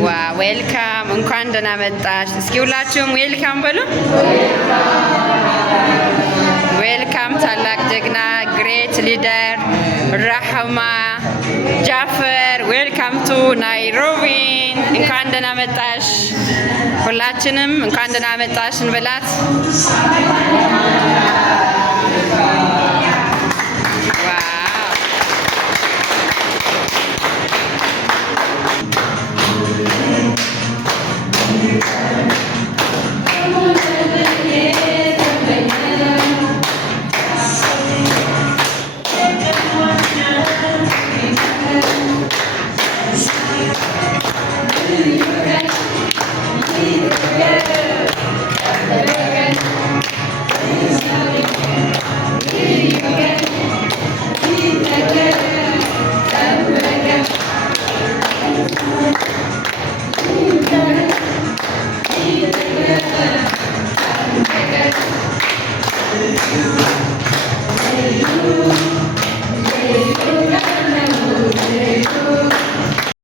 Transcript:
ዋ ዌልካም፣ እንኳን ደህና መጣሽ። እስኪ ሁላችሁም ዌልካም በሉ። ዌልካም ታላቅ ጀግና ግሬት ሊደር ራህማ ጃፈር፣ ዌልካም ቱ ናይሮቢ። እንኳን ደህና መጣሽ። ሁላችንም እንኳን ደህና መጣሽ እንበላት። You